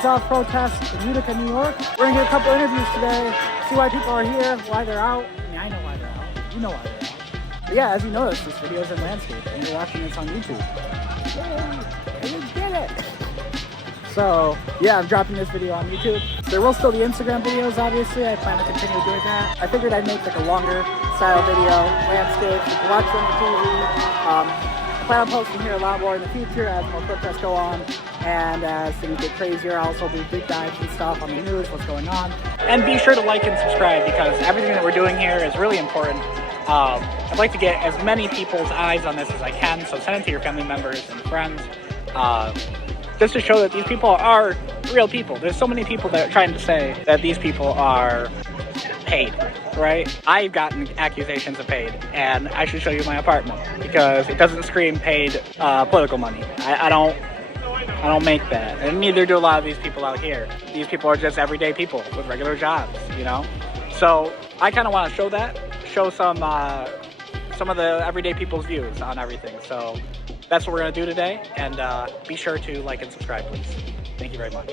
hands-off protest in Utica, New York. We're gonna get a couple interviews today, see why people are here, why they're out. I mean, I know why they're out. You know why they're out. But yeah, as you notice, this video is in landscape, and you're watching this on YouTube. Yay! You did it! So, yeah, I'm dropping this video on YouTube. There will still be Instagram videos, obviously. I plan to continue doing that. I figured I'd make like a longer style video, landscape, you can watch it on the TV. I plan on posting here a lot more in the future as more protests go on. And as things get crazier, I'll also do deep dives and stuff on the news, what's going on. And be sure to like and subscribe because everything that we're doing here is really important. I'd like to get as many people's eyes on this as I can, so send it to your family members and friends. Just to show that these people are real people. There's so many people that are trying to say that these people are paid, right? I've gotten accusations of paid, and I should show you my apartment because it doesn't scream paid political money. I don't make that, and neither do a lot of these people out here. These people are just everyday people with regular jobs, you know? So I kind of want to show that, show some of the everyday people's views on everything. So that's what we're going to do today, and be sure to like and subscribe, please. Thank you very much.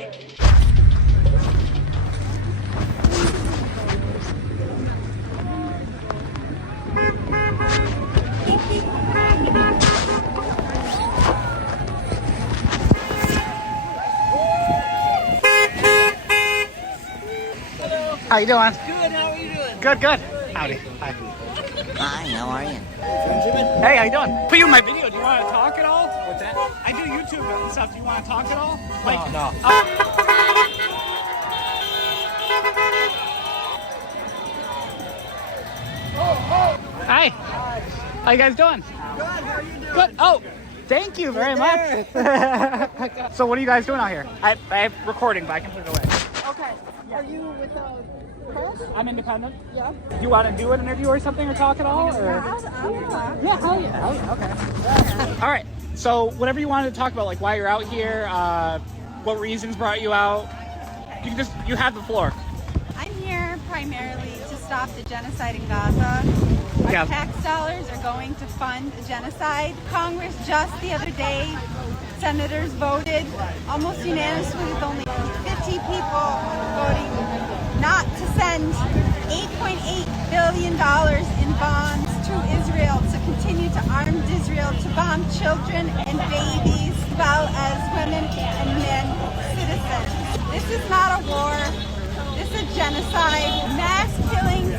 How you doing? Good, how are you doing? Good, good. Howdy. Hi. Hi, how are you? Hey, how you doing? Put you in my video. Do you want to talk at all? What's that? I do YouTube and stuff. Do you want to talk at all? Like, no. Hi. How you guys doing? Good, how are you doing? Good. Oh, thank you very much. So what are you guys doing out here? I'm recording, but I can put it away. Okay, are you with press? I'm independent. Yeah. Do you want to do an interview or something or talk at all? Or? Yeah, hell yeah. Hell yeah. Okay. All right. So whatever you wanted to talk about, like why you're out here, what reasons brought you out, you have the floor. I'm here primarily to stop the genocide in Gaza. Our tax dollars are going to fund a genocide. Congress just the other day, senators voted almost unanimously with only 50 people voting not to send $8.8 billion in bonds to Israel to continue to arm Israel, to bomb children and babies, as well as women and men citizens. This is not a war. This is a genocide, mass killings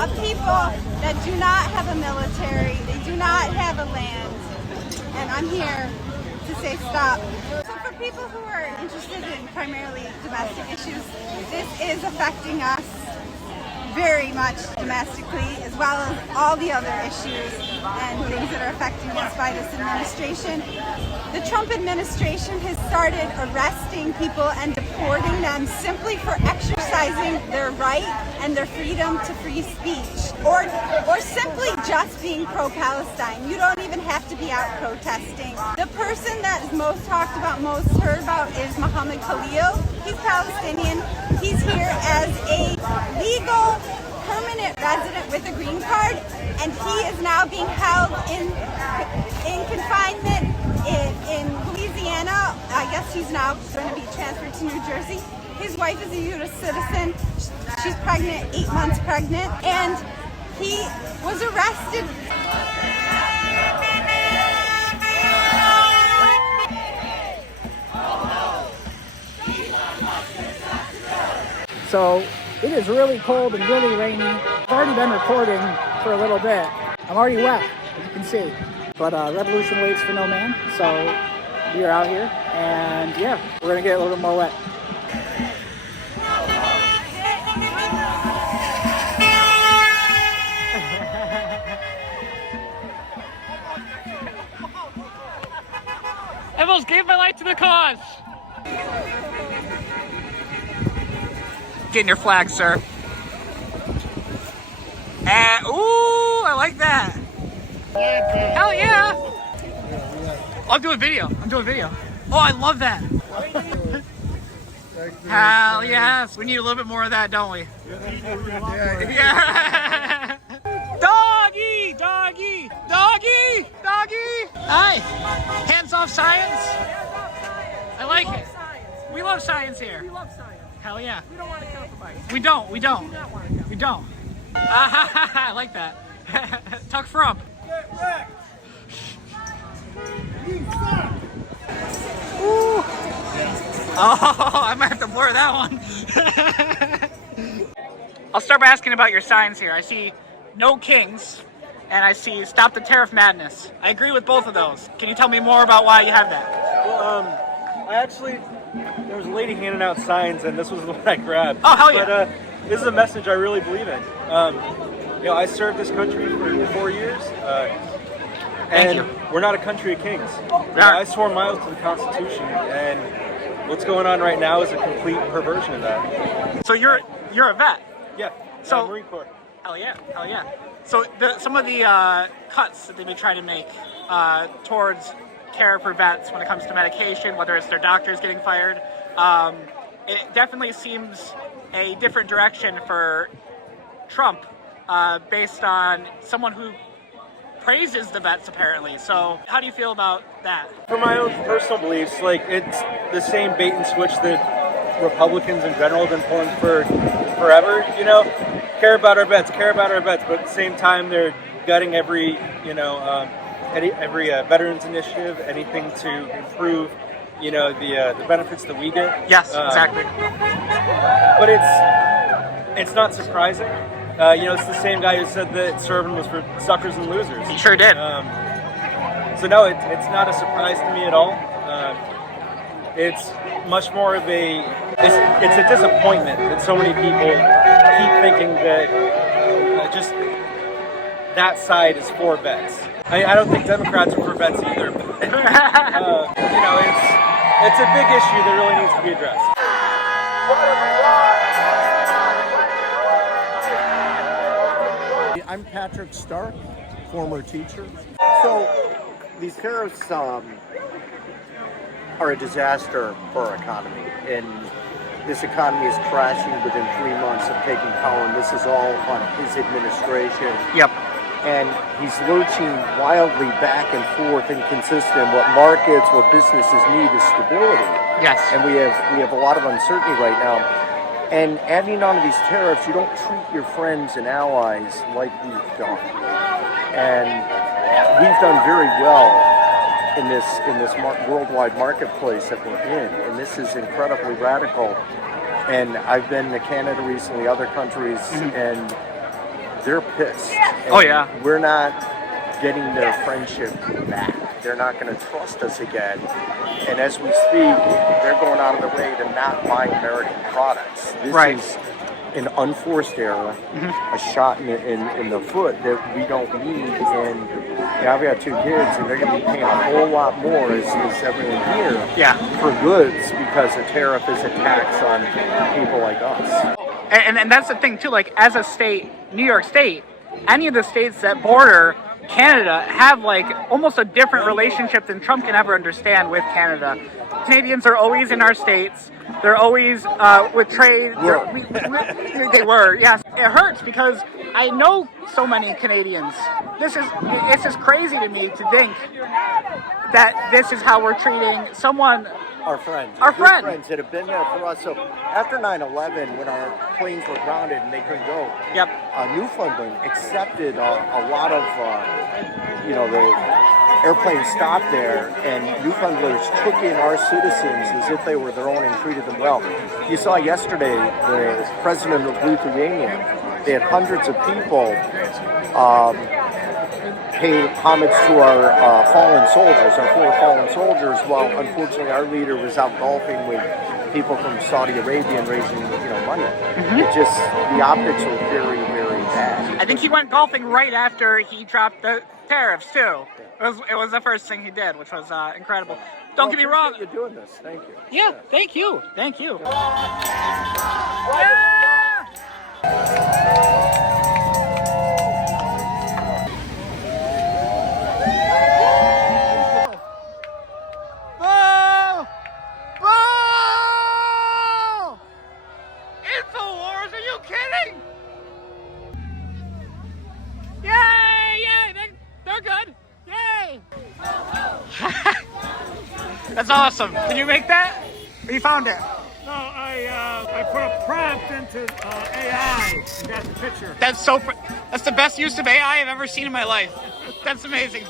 of people that do not have a military, they do not have a land, and I'm here to say stop. So for people who are interested in primarily domestic issues, this is affecting us very much domestically, as well as all the other issues and things that are affecting us by this administration. The Trump administration has started arresting people and deporting them simply for exercising their right and their freedom to free speech, or simply just being pro-Palestine. You don't even have to be out protesting. The person that is most talked about, most heard about is Mohammed Khalil. He's Palestinian. He's here as a legal permanent resident with a green card, and he is now being held in confinement in Louisiana. I guess he's now going to be transferred to New Jersey. His wife is a U.S. citizen. She's pregnant, 8 months pregnant, and he was arrested. So it is really cold and really rainy. I've already been recording for a little bit. I'm already wet, as you can see. But revolution waits for no man, so we are out here, and yeah, we're gonna get a little bit more wet. I almost gave my life to the cause. Getting your flag, sir. And ooh, I like that. Hell yeah! I'm doing video. Oh, I love that. Hell yes. We need a little bit more of that, don't we? Yeah. Doggy, doggy, doggy, doggy. Hi. Hands off science. I like it. We love science here. We love science. Hell yeah. We don't want to compromise. We don't. We do not want to compromise. We don't. I like that. Tuck frump. Get wrecked. You suck. Ooh. Oh, I might have to blur that one. I'll start by asking about your signs here. I see no kings, and I see stop the tariff madness. I agree with both of those. Can you tell me more about why you have that? Well, there was a lady handing out signs, and this was the one I grabbed. Oh, hell yeah. But this is a message I really believe in. I served this country for 4 years, and we're not a country of kings. I swore my oath to the Constitution, and what's going on right now is a complete perversion of that. So you're a vet? Yeah, So Marine Corps. Hell yeah. So some of the cuts that they've been trying to make towards care for vets when it comes to medication, whether it's their doctors getting fired, it definitely seems a different direction for Trump based on someone who praises the vets apparently. So how do you feel about that? For my own personal beliefs, it's the same bait and switch that Republicans in general have been pulling for forever. Care about our vets, but at the same time they're gutting every veterans initiative, anything to improve the benefits that we get. Yes, exactly. But it's not surprising. It's the same guy who said that serving was for suckers and losers. He sure did. So no, it's not a surprise to me at all. It's much more of it's a disappointment that so many people keep thinking that just that side is for vets. I don't think Democrats are for vets either, but it's a big issue that really needs to be addressed. I'm Patrick Stark, former teacher. So these tariffs are a disaster for our economy, and this economy is crashing within 3 months of taking power, and this is all on his administration. Yep. And he's lurching wildly back and forth, inconsistent. What markets, what businesses need is stability. Yes. And we have a lot of uncertainty right now. And adding on to these tariffs, you don't treat your friends and allies like we've done. And we've done very well in this worldwide marketplace that we're in. And this is incredibly radical. And I've been to Canada recently, other countries, and they're pissed. And oh yeah. We're not getting their friendship back. They're not going to trust us again. And as we speak, they're going out of their way to not buy American products. This is an unforced error, a shot in the foot that we don't need. And I've got 2 kids, and they're going to be paying a whole lot more as everyone here for goods because a tariff is a tax on people like us. And that's the thing too, as a state, New York State, any of the states that border Canada have almost a different relationship than Trump can ever understand with Canada. Canadians are always in our states. They're always with trade. They were, yes. It hurts because I know so many Canadians. It's just crazy to me to think that this is how we're treating someone. Our friends that have been there for us. So after 9/11, when our planes were grounded and they couldn't go, Newfoundland accepted a lot of, the airplanes stopped there, and Newfoundlanders took in our citizens as if they were their own and treated them well. You saw yesterday the president of Lithuania. They had hundreds of people pay homage to our fallen soldiers, our 4 fallen soldiers, while unfortunately our leader was out golfing with people from Saudi Arabia and raising money. It just, the optics were very, very bad. I think he went golfing right after he dropped the tariffs too. It was the first thing he did, which was incredible. Don't get me wrong. You're doing this. Thank you. Yeah, thank you. Thank you. That's awesome. Did you make that? You found it. No, I put a prompt into AI and got the picture. That's that's the best use of AI I've ever seen in my life. That's amazing.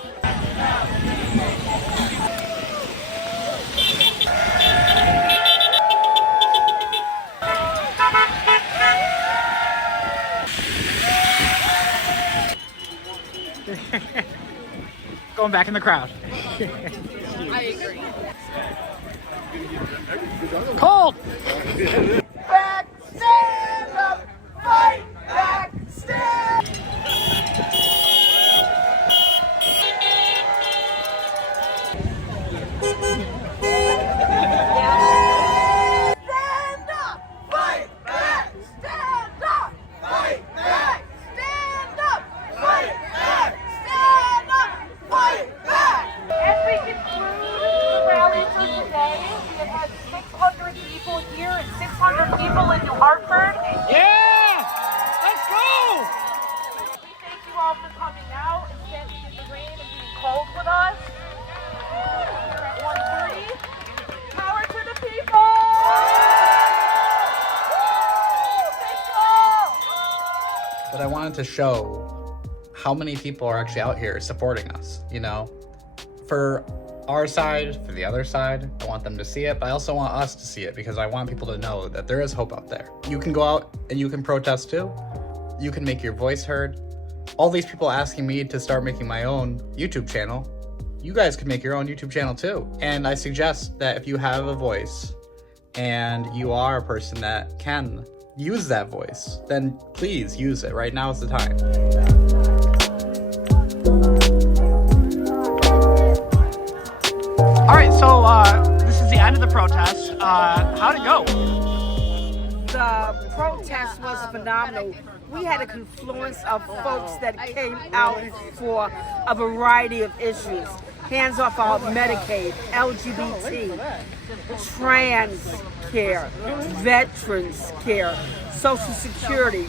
Going back in the crowd. I agree. Cold! Back, stand up, fight back, stand. Stand up, fight back, stand up, fight back, stand up, fight back, stand up, fight back. As we conclude the rally for today, we have had 600 people here and 600 people in New Hartford. Yeah! Let's go! We thank you all for coming out and standing in the rain and being cold with us. Here at 1:30. Power to the people! Thank you all! But I wanted to show how many people are actually out here supporting us, you know? For our side, for the other side, I want them to see it, but I also want us to see it because I want people to know that there is hope out there. You can go out and you can protest too. You can make your voice heard. All these people asking me to start making my own YouTube channel, you guys can make your own YouTube channel too. And I suggest that if you have a voice and you are a person that can use that voice, then please use it. Right now is the time. All right, so this is the end of the protest. How'd it go? The protest was phenomenal. We had a confluence of folks that came out for a variety of issues. Hands off our Medicaid, LGBT, trans care, veterans care, Social Security.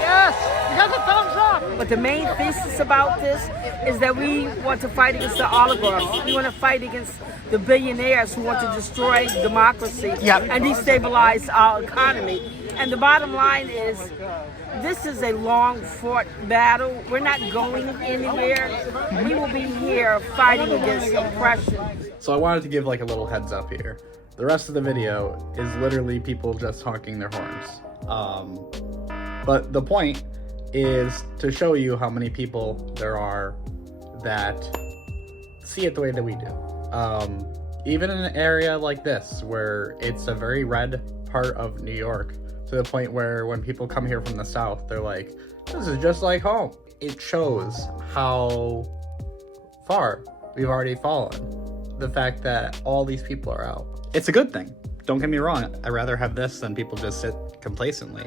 Yes, you got the thumbs up. But the main thesis about this is that we want to fight against the oligarchs. We want to fight against the billionaires who want to destroy democracy and destabilize our economy. And the bottom line is, this is a long-fought battle. We're not going anywhere. We will be here fighting against oppression. So I wanted to give like a little heads up here. The rest of the video is literally people just honking their horns. But the point is to show you how many people there are that see it the way that we do. Even in an area like this, where it's a very red part of New York, to the point where when people come here from the South, they're like, this is just like home. It shows how far we've already fallen. The fact that all these people are out. It's a good thing. Don't get me wrong. I'd rather have this than people just sit complacently.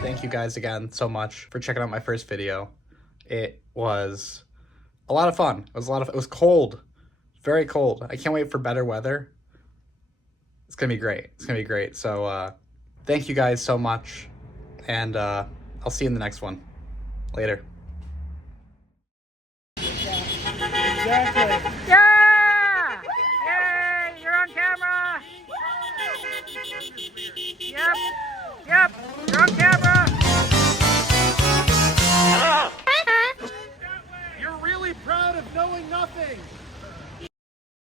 Thank you guys again so much for checking out my first video. It was a lot of fun. It was cold, very cold. I can't wait for better weather. It's gonna be great. It's gonna be great. So thank you guys so much, and I'll see you in the next one. Later.